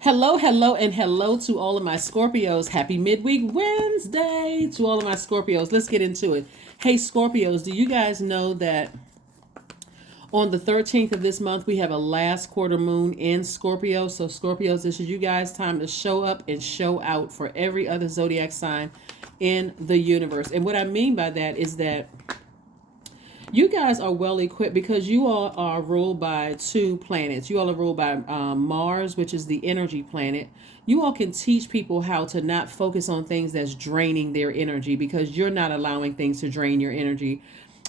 Hello, hello, and hello to all of my Scorpios. Happy midweek Wednesday to all of my Scorpios. Let's get into it. Hey, Scorpios, do you guys know that on the 13th of this month, we have a last quarter moon in Scorpio? So, Scorpios, this is you guys' time to show up and show out for every other zodiac sign in the universe. And what I mean by that is that you guys are well equipped because you all are ruled by two planets. You all are ruled by Mars, which is the energy planet. You all can teach people how to not focus on things that's draining their energy because you're not allowing things to drain your energy.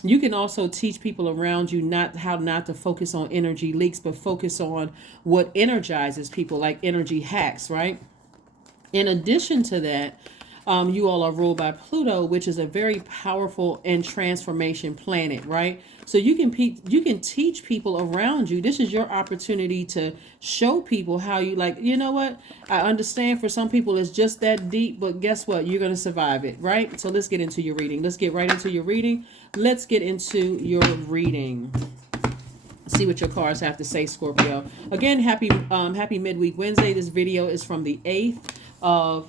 You can also teach people around you not how not to focus on energy leaks, but focus on what energizes people, like energy hacks, right? In addition to that, you all are ruled by Pluto, which is a very powerful and transformation planet, right? So you can teach people around you. This is your opportunity to show people how you like. You know what? I understand for some people it's just that deep, but guess what? You're gonna survive it, right? So let's get into your reading. Let's get right into your reading. Let's get into your reading. See what your cards have to say, Scorpio. Again, happy midweek Wednesday. This video is from the 8th of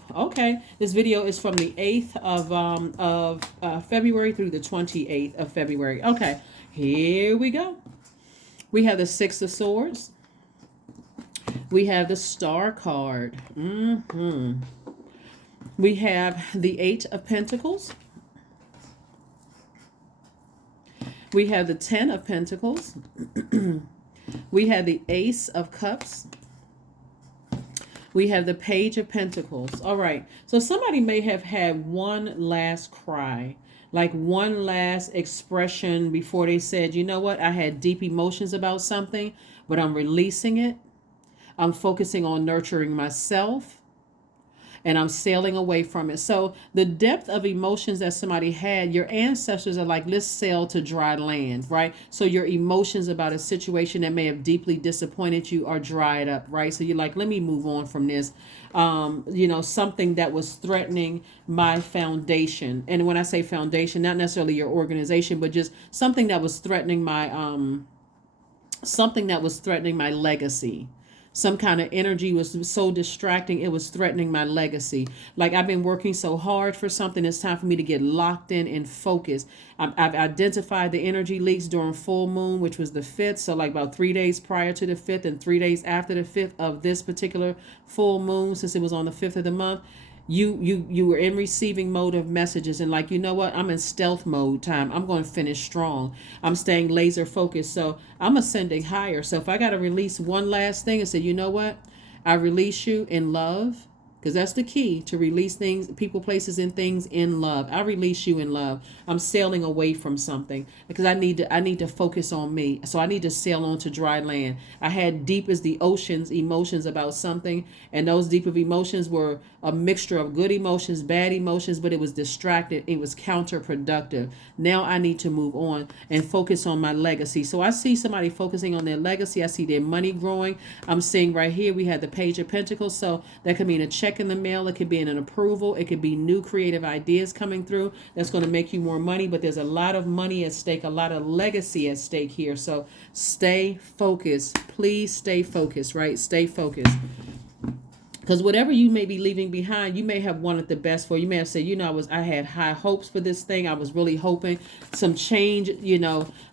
this video is from the 8th of February through the 28th of February. Okay, here we go. We have the Six of Swords. We have the Star card. We have the Eight of Pentacles. We have the Ten of Pentacles. We have the Ace of Cups. We have the Page of Pentacles. All right. So somebody may have had one last cry, like one last expression before they said, you know what, I had deep emotions about something, but I'm releasing it. I'm focusing on nurturing myself. And I'm sailing away from it. So the depth of emotions that somebody had, your ancestors are like, let's sail to dry land, right? So your emotions about a situation that may have deeply disappointed you are dried up, right? So you're like, let me move on from this. Something that was threatening my foundation. And when I say foundation, not necessarily your organization, but just something that was threatening my legacy. Some kind of energy was so distracting, it was threatening my legacy. Like I've been working so hard for something, it's time for me to get locked in and focused. I've identified the energy leaks during full moon, which was the 5th. So like about 3 days prior to the 5th and 3 days after the 5th of this particular full moon, since it was on the 5th of the month. You were in receiving mode of messages and like, you know what, I'm in stealth mode time. I'm going to finish strong. I'm staying laser focused. So I'm ascending higher. So if I got to release one last thing and say, you know what, I release you in love, because that's the key to release things, people, places, and things in love. I release you in love. I'm sailing away from something because I need to focus on me. So I need to sail on to dry land. I had deep as the oceans emotions about something, and those deep of emotions were a mixture of good emotions, bad emotions, but it was distracted. It was counterproductive. Now I need to move on and focus on my legacy. So I see somebody focusing on their legacy. I see their money growing. I'm seeing right here we had the Page of Pentacles. So that could mean a check in the mail. It could be an approval. It could be new creative ideas coming through that's going to make you more money. But there's a lot of money at stake, a lot of legacy at stake here. So stay focused. Please stay focused, right? Stay focused. Because whatever you may be leaving behind, you may have wanted the best for. You may have said, I had high hopes for this thing. I was really hoping some change, there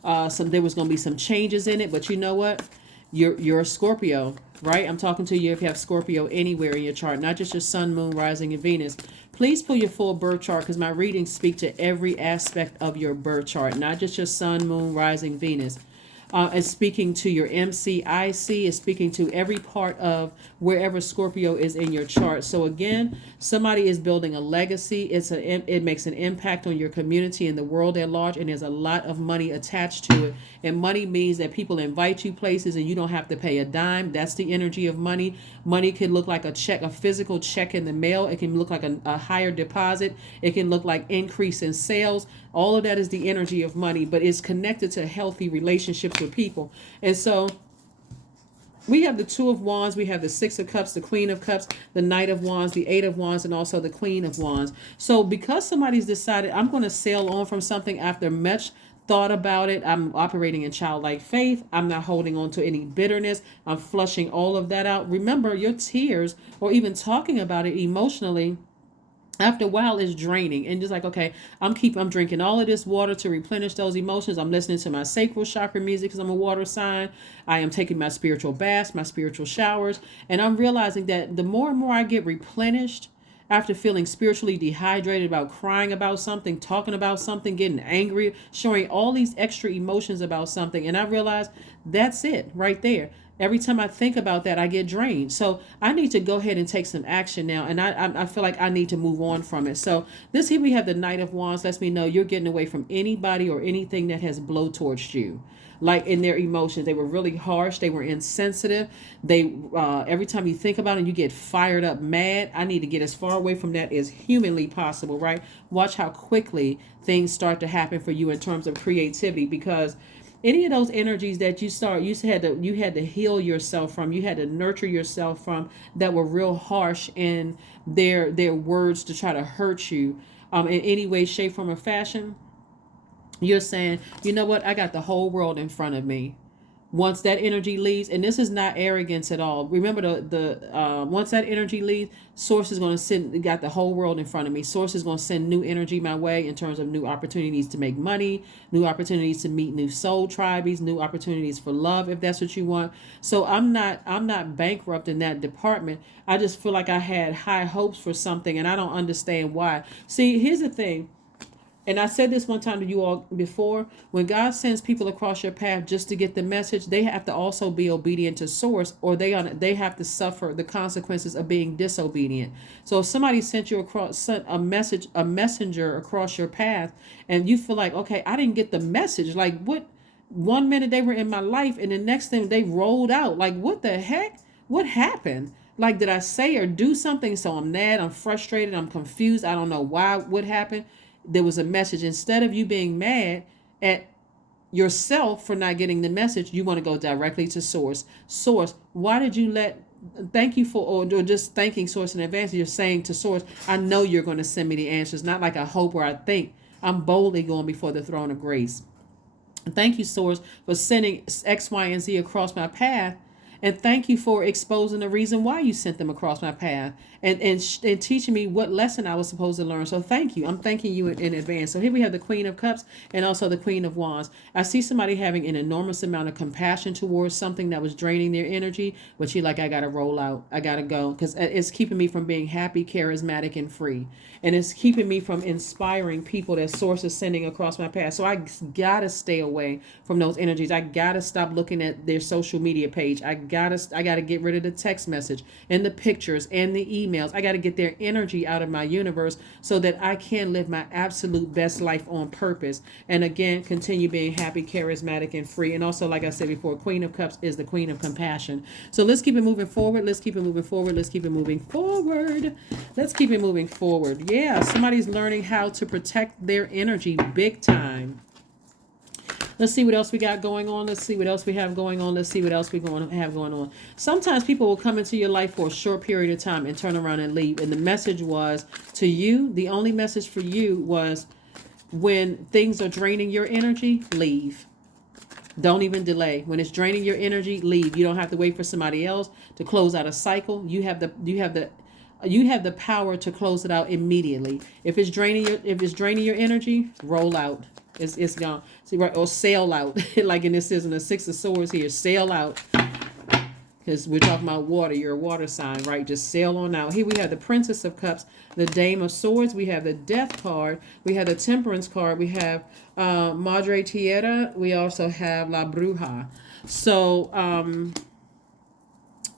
was going to be some changes in it. But you know what? You're a Scorpio, right? I'm talking to you if you have Scorpio anywhere in your chart, not just your sun, moon, rising, and Venus. Please pull your full birth chart because my readings speak to every aspect of your birth chart, not just your sun, moon, rising, Venus. Is speaking to your MCIC, is speaking to every part of wherever Scorpio is in your chart. So again, somebody is building a legacy. It makes an impact on your community and the world at large, and there's a lot of money attached to it. And money means that people invite you places and you don't have to pay a dime. That's the energy of money. Money can look like a check, a physical check in the mail. It can look like a higher deposit. It can look like increase in sales. All of that is the energy of money, but it's connected to healthy relationships with people. And so we have the Two of Wands, we have the Six of Cups, the Queen of Cups, the Knight of Wands, the Eight of Wands, and also the Queen of Wands. So because somebody's decided I'm going to sail on from something after much thought about it. I'm operating in childlike faith. I'm not holding on to any bitterness. I'm flushing all of that out. Remember, your tears or even talking about it emotionally after a while is draining, and just like, okay, I'm drinking all of this water to replenish those emotions. I'm listening to my sacral chakra music because I'm a water sign. I am taking my spiritual baths, my spiritual showers, and I'm realizing that the more and more I get replenished after feeling spiritually dehydrated, about crying about something, talking about something, getting angry, showing all these extra emotions about something, and I realize that's it right there. Every time I think about that, I get drained. So I need to go ahead and take some action now. And I feel like I need to move on from it. So this here we have the Knight of Wands. Lets me know you're getting away from anybody or anything that has blowtorched you. Like in their emotions, they were really harsh. They were insensitive. They every time you think about it, you get fired up, mad. I need to get as far away from that as humanly possible, right? Watch how quickly things start to happen for you in terms of creativity, because any of those energies that you had to heal yourself from, you had to nurture yourself from, that were real harsh in their words to try to hurt you in any way, shape, form, or fashion. You're saying, you know what, I got the whole world in front of me. Once that energy leaves, and this is not arrogance at all, remember the once that energy leaves, source is going to send, got the whole world in front of me. Source is going to send new energy my way in terms of new opportunities to make money, new opportunities to meet new soul tribes, new opportunities for love, if that's what you want. So I'm not bankrupt in that department. I just feel like I had high hopes for something and I don't understand why. See, here's the thing, and I said this one time to you all before, when God sends people across your path just to get the message, they have to also be obedient to source, or they have to suffer the consequences of being disobedient. So if somebody sent a messenger across your path, and you feel like, okay, I didn't get the message. Like, what? One minute they were in my life and the next thing they rolled out. Like, what the heck? What happened? Like, did I say or do something? So I'm mad, I'm frustrated, I'm confused. I don't know why, what happened. There was a message. Instead of you being mad at yourself for not getting the message, you want to go directly to source. Source, why did you let, thank you for, or just thanking source in advance. You're saying to source, I know you're going to send me the answers, not like I hope or I think. I'm boldly going before the throne of grace. Thank you, source, for sending X, Y, and Z across my path. And thank you for exposing the reason why you sent them across my path, and teaching me what lesson I was supposed to learn. So thank you. I'm thanking you in advance. So here we have the Queen of Cups and also the Queen of Wands. I see somebody having an enormous amount of compassion towards something that was draining their energy, but you're like, I got to roll out. I got to go because it's keeping me from being happy, charismatic, and free. And it's keeping me from inspiring people that source is sending across my path. So I got to stay away from those energies. I got to stop looking at their social media page. I gotta get rid of the text message and the pictures and the emails. I gotta get their energy out of my universe so that I can live my absolute best life on purpose. And again, continue being happy, charismatic, and free. And also, like I said before, Queen of Cups is the Queen of Compassion. So let's keep it moving forward. Let's keep it moving forward. Let's keep it moving forward. Let's keep it moving forward. Yeah, somebody's learning how to protect their energy big time. Let's see what else we got going on. Let's see what else we have going on. Let's see what else we have going on. Sometimes people will come into your life for a short period of time and turn around and leave. And the message was to you, the only message for you was, when things are draining your energy, leave. Don't even delay. When it's draining your energy, leave. You don't have to wait for somebody else to close out a cycle. You have the power to close it out immediately. If it's draining your energy, roll out. It's gone. See, right, or sail out. Like in this is in the Six of Swords here, sail out. Because we're talking about water. You're a water sign, right? Just sail on out. Here we have the Princess of Cups, the Dame of Swords. We have the Death card. We have the Temperance card. We have Madre Tierra. We also have La Bruja. So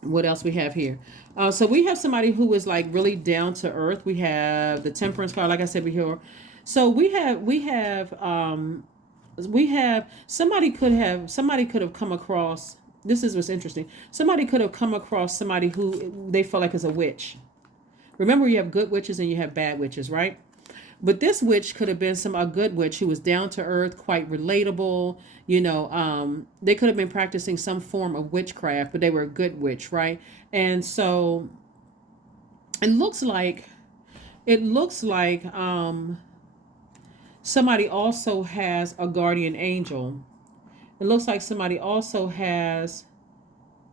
what else we have here? So we have somebody who is like really down to earth. We have the Temperance card, like I said before. So we have somebody could have come across. This is what's interesting. Somebody could have come across somebody who they felt like is a witch. Remember, you have good witches and you have bad witches, right? But this witch could have been a good witch who was down to earth, quite relatable. They could have been practicing some form of witchcraft, but they were a good witch, right? And so it looks like Somebody also has a guardian angel. It looks like somebody also has,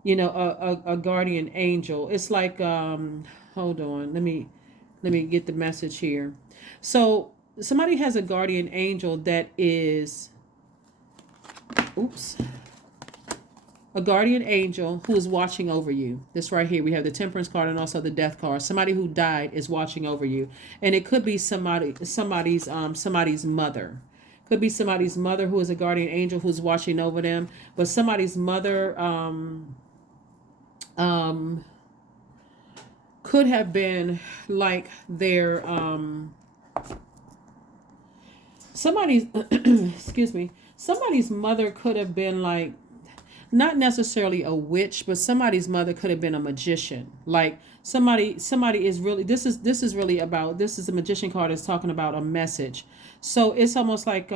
a guardian angel. It's like, hold on, let me get the message here. So somebody has a guardian angel that is, oops, a guardian angel who is watching over you. This right here, we have the temperance card and also the death card. Somebody who died is watching over you, and it could be somebody's mother. Could be somebody's mother who is a guardian angel who's watching over them, but somebody's mother um, could have been like their somebody's excuse me, somebody's mother could have been like, not necessarily a witch, but somebody's mother could have been a magician. Like somebody is really, this is really about, this is the magician card is talking about a message. So it's almost like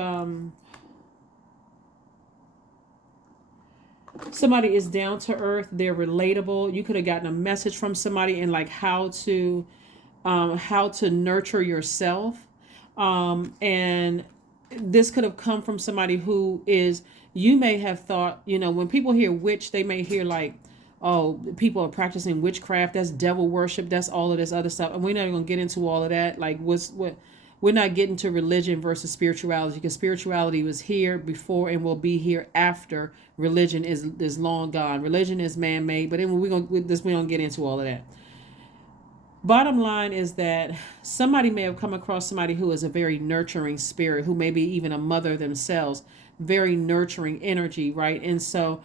somebody is down to earth, they're relatable. You could have gotten a message from somebody and like how to nurture yourself. And this could have come from somebody who is, you may have thought, when people hear witch, they may hear like, oh, people are practicing witchcraft, that's devil worship, that's all of this other stuff. And we're not going to get into all of that. Like we're not getting to religion versus spirituality, because spirituality was here before and will be here after religion is long gone. Religion is man-made, but then we don't get into all of that. Bottom line is that somebody may have come across somebody who is a very nurturing spirit, who may be even a mother themselves, very nurturing energy, right? And so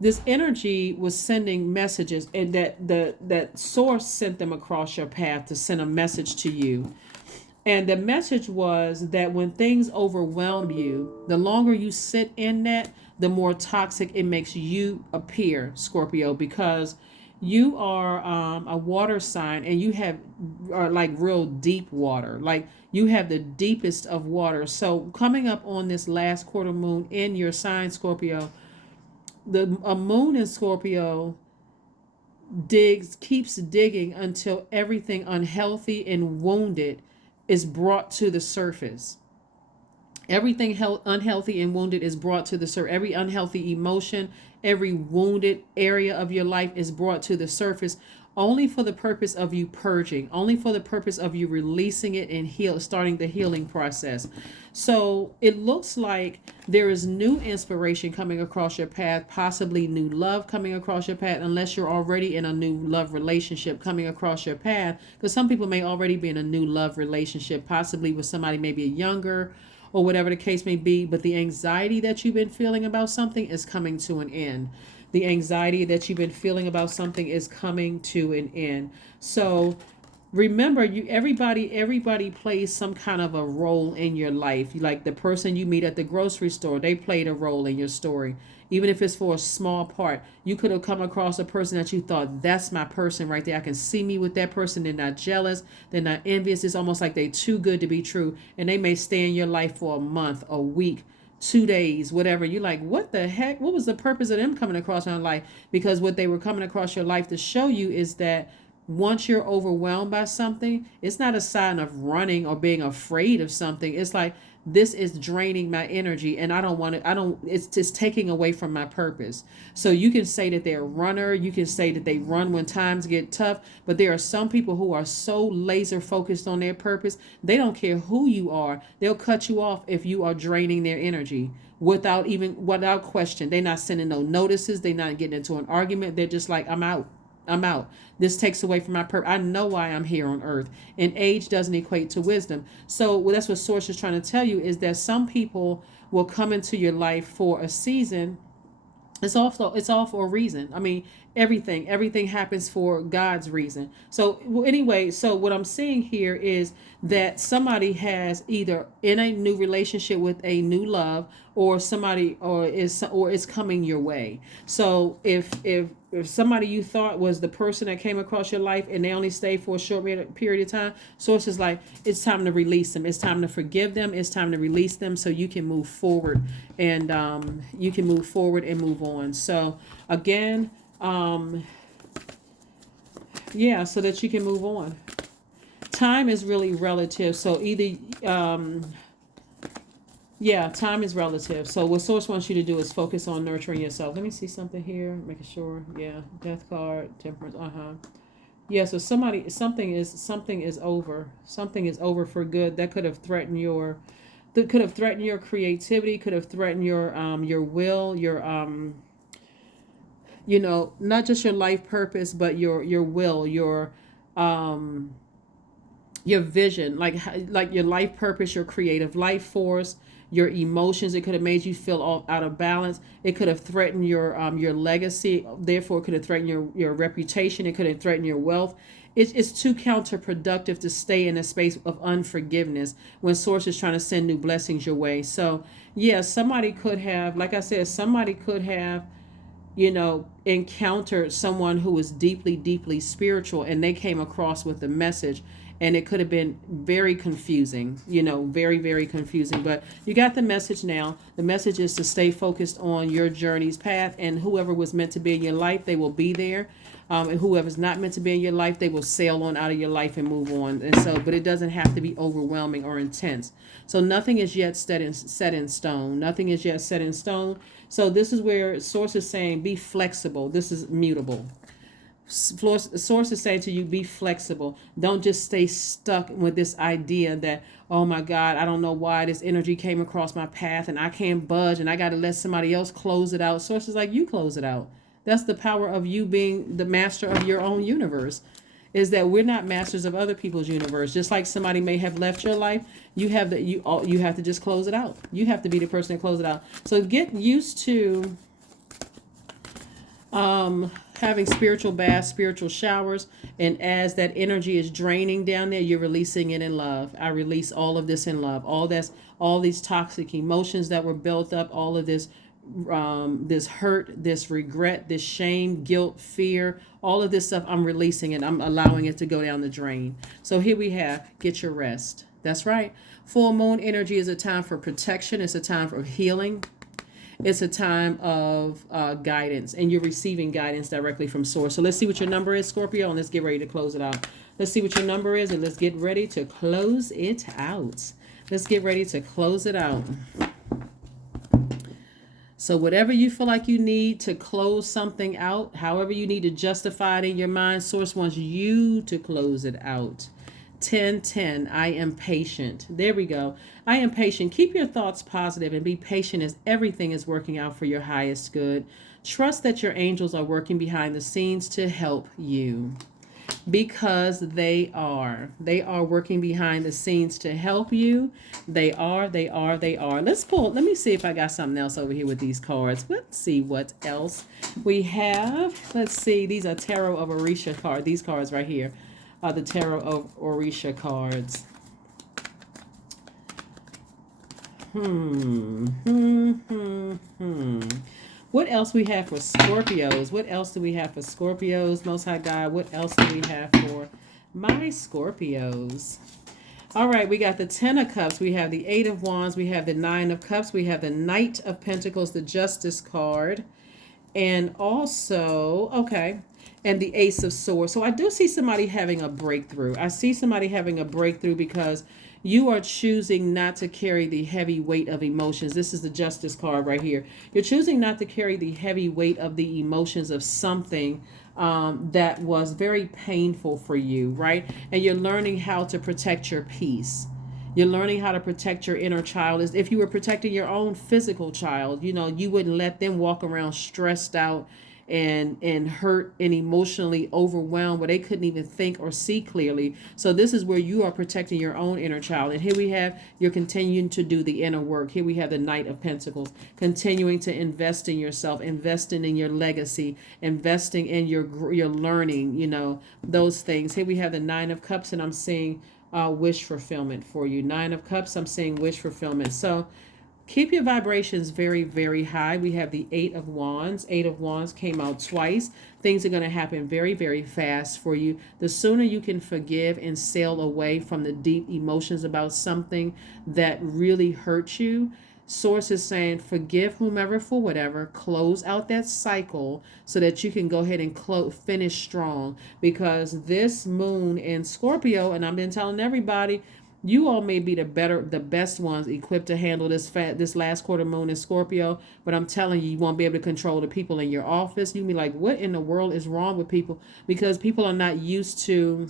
this energy was sending messages, and that source sent them across your path to send a message to you. And the message was that when things overwhelm you, the longer you sit in that, the more toxic it makes you appear, Scorpio, because you are a water sign, and you are like real deep water. Like you have the deepest of water. So coming up on this last quarter moon in your sign, Scorpio, a moon in Scorpio keeps digging until everything unhealthy and wounded is brought to the surface. Everything unhealthy and wounded is brought to the surface. Every unhealthy emotion, every wounded area of your life is brought to the surface, only for the purpose of you purging, only for the purpose of you releasing it and starting the healing process. So it looks like there is new inspiration coming across your path, possibly new love coming across your path, unless you're already in a new love relationship coming across your path, because some people may already be in a new love relationship, possibly with somebody maybe younger or whatever the case may be. But the anxiety that you've been feeling about something is coming to an end. The anxiety that you've been feeling about something is coming to an end. So remember, everybody plays some kind of a role in your life. Like the person you meet at the grocery store, they played a role in your story. Even if it's for a small part, you could have come across a person that you thought, that's my person right there. I can see me with that person. They're not jealous. They're not envious. It's almost like they're too good to be true. And they may stay in your life for a month, a week, 2 days, whatever. You're like, what the heck? What was the purpose of them coming across my life? Because what they were coming across your life to show you is that once you're overwhelmed by something, it's not a sign of running or being afraid of something. It's like, this is draining my energy, and I don't want it. It's just taking away from my purpose. So you can say that they're a runner. You can say that they run when times get tough. But there are some people who are so laser focused on their purpose, they don't care who you are. They'll cut you off if you are draining their energy without question. They're not sending no notices. They're not getting into an argument. They're just like, I'm out. I'm out. This takes away from my purpose. I know why I'm here on earth. And age doesn't equate to wisdom. So that's what Source is trying to tell you, is that some people will come into your life for a season. It's all for a reason. I mean, everything happens for God's reason. So anyway, so what I'm seeing here is that somebody has either in a new relationship with a new love, or somebody or is coming your way. So if somebody you thought was the person that came across your life and they only stayed for a short period of time, Source is like, it's time to release them. It's time to forgive them. It's time to release them so you can move forward, and move on. So again, so that you can move on. Time is really relative. So either Yeah, time is relative. So what Source wants you to do is focus on nurturing yourself. Let me see something here, making sure. Yeah, Death card, Temperance. Yeah, so something is over. Something is over for good. That could have threatened your that could have threatened your creativity, could have threatened your will, your not just your life purpose, but your will, um your vision, like your life purpose, your creative life force, your emotions. It could have made you feel all out of balance. It could have threatened your legacy. Therefore, it could have threatened your reputation. It could have threatened your wealth. It's too counterproductive to stay in a space of unforgiveness when Source is trying to send new blessings your way. So, yeah, somebody could have, like I said, somebody could have encountered someone who was deeply, deeply spiritual, and they came across with a message, and it could have been very confusing, very, very confusing. But you got the message now. The message is to stay focused on your journey's path, and whoever was meant to be in your life, they will be there. And whoever's not meant to be in your life, they will sail on out of your life and move on. And so, but it doesn't have to be overwhelming or intense. So nothing is yet set in stone. Nothing is yet set in stone. So this is where Source is saying, be flexible. This is mutable. Source is saying to you, be flexible. Don't just stay stuck with this idea that, oh my God, I don't know why this energy came across my path and I can't budge and I got to let somebody else close it out. Source is like, you close it out. That's the power of you being the master of your own universe, is that we're not masters of other people's universe. Just like somebody may have left your life, you have to just close it out. You have to be the person that close it out. So get used to having spiritual baths, spiritual showers, and as that energy is draining down there, you're releasing it in love. I release all of this in love. All these toxic emotions that were built up, all of this hurt, this regret, this shame, guilt, fear, all of this stuff, I'm releasing it. I'm allowing it to go down the drain. So here we have, get your rest. That's right. Full moon energy is a time for protection. It's a time for healing. It's a time of guidance, and you're receiving guidance directly from Source. So let's see what your number is, Scorpio, and let's get ready to close it out. Let's see what your number is, and let's get ready to close it out. Let's get ready to close it out. So whatever you feel like you need to close something out, however you need to justify it in your mind, Source wants you to close it out. 1010, I am patient. There we go. I am patient. Keep your thoughts positive and be patient as everything is working out for your highest good. Trust that your angels are working behind the scenes to help you. Because they are working behind the scenes to help you. They are. Let me see if I got something else over here with these cards. Let's see what else we have. Let's see. These are Tarot of Orisha cards. These cards right here are the Tarot of Orisha cards. What else we have for Scorpios? What else do we have for Scorpios, Most High God? What else do we have for my Scorpios? All right, we got the 10 of Cups. We have the 8 of Wands. We have the 9 of Cups. We have the Knight of Pentacles, the Justice card. And also, and the Ace of Swords. So I do see somebody having a breakthrough. I see somebody having a breakthrough because you are choosing not to carry the heavy weight of emotions. This is the Justice card right here. You're choosing not to carry the heavy weight of the emotions of something that was very painful for you, right? And you're learning how to protect your peace. You're learning how to protect your inner child. As if you were protecting your own physical child, you wouldn't let them walk around stressed out and hurt and emotionally overwhelmed where they couldn't even think or see clearly. So this is where you are protecting your own inner child. And here we have, you're continuing to do the inner work. Here we have the Knight of Pentacles, continuing to invest in yourself, investing in your legacy, investing in your learning, those things. Here we have the 9 of Cups, and I'm seeing wish fulfillment for you. 9 of Cups, I'm seeing wish fulfillment. So keep your vibrations very, very high. We have the 8 of Wands. 8 of Wands came out twice. Things are going to happen very, very fast for you. The sooner you can forgive and sail away from the deep emotions about something that really hurt you, Source is saying forgive whomever for whatever, close out that cycle so that you can go ahead and finish strong. Because this moon in Scorpio, and I've been telling everybody, You all may be the best ones equipped to handle this last quarter moon in Scorpio, but I'm telling you, you won't be able to control the people in your office. You'll be like, what in the world is wrong with people? Because people are not used to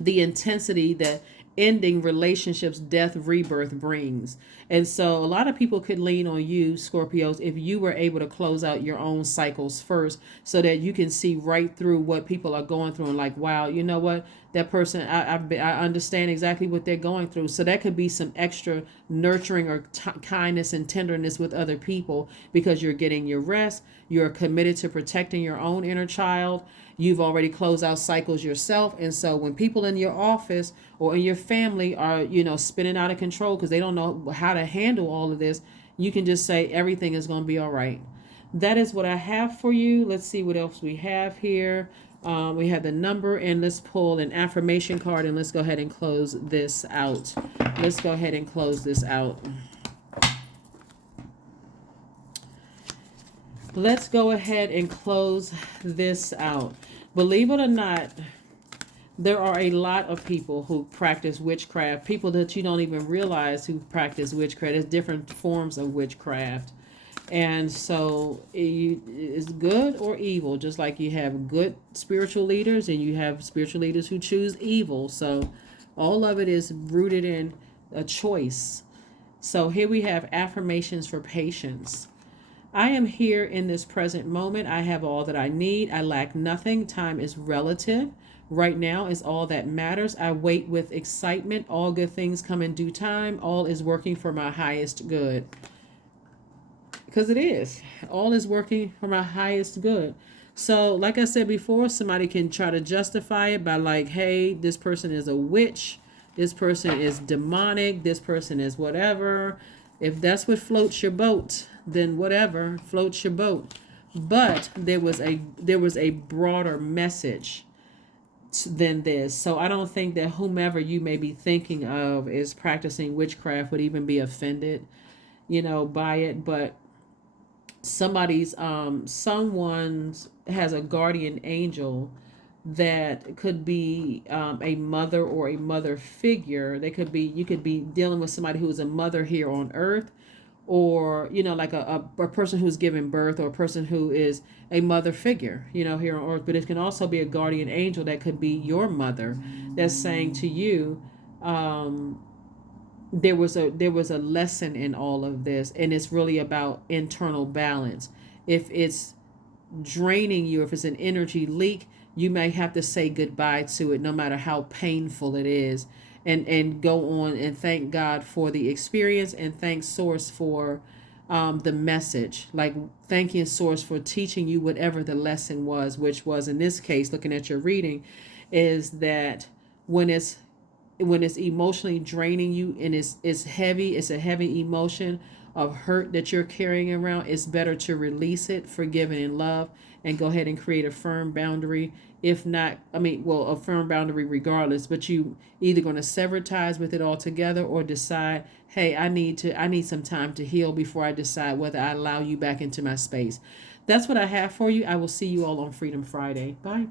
the intensity that ending relationships, death, rebirth brings. And so a lot of people could lean on you, Scorpios, if you were able to close out your own cycles first so that you can see right through what people are going through and like, wow, you know what? That person, I understand exactly what they're going through. So that could be some extra nurturing or kindness and tenderness with other people because you're getting your rest. You're committed to protecting your own inner child. You've already closed out cycles yourself. And so when people in your office or in your family are, spinning out of control because they don't know how to handle all of this, you can just say everything is going to be all right. That is what I have for you. Let's see what else we have here. We have the number, and let's pull an affirmation card, and let's go ahead and close this out. Let's go ahead and close this out. Let's go ahead and close this out. Believe it or not, there are a lot of people who practice witchcraft, people that you don't even realize who practice witchcraft. There's different forms of witchcraft. And so it's good or evil, just like you have good spiritual leaders and you have spiritual leaders who choose evil. So all of it is rooted in a choice. So here we have affirmations for patience. I am here in this present moment. I have all that I need. I lack nothing. Time is relative. Right now is all that matters. I wait with excitement. All good things come in due time. All is working for my highest good. Because it is. All is working for my highest good. So, like I said before, somebody can try to justify it by like, hey, this person is a witch. This person is demonic. This person is whatever. If that's what floats your boat, then whatever floats your boat. But there was a broader message than this. So I don't think that whomever you may be thinking of is practicing witchcraft would even be offended, by it. But someone's has a guardian angel that could be a mother or a mother figure. You could be dealing with somebody who is a mother here on earth, or like a person who's giving birth, or a person who is a mother figure here on earth. But it can also be a guardian angel that could be your mother that's saying to you, there was a lesson in all of this, and it's really about internal balance. If it's draining you, if it's an energy leak, you may have to say goodbye to it, no matter how painful it is, and go on and thank God for the experience, and thank Source for the message. Like thanking Source for teaching you whatever the lesson was, which was, in this case, looking at your reading, is that when it's emotionally draining you and it's heavy, it's a heavy emotion of hurt that you're carrying around, it's better to release it, forgive it in love, and go ahead and create a firm boundary. If not, a firm boundary regardless, but you either going to sever ties with it altogether, or decide, hey, I need some time to heal before I decide whether I allow you back into my space. That's what I have for you. I will see you all on Freedom Friday. Bye.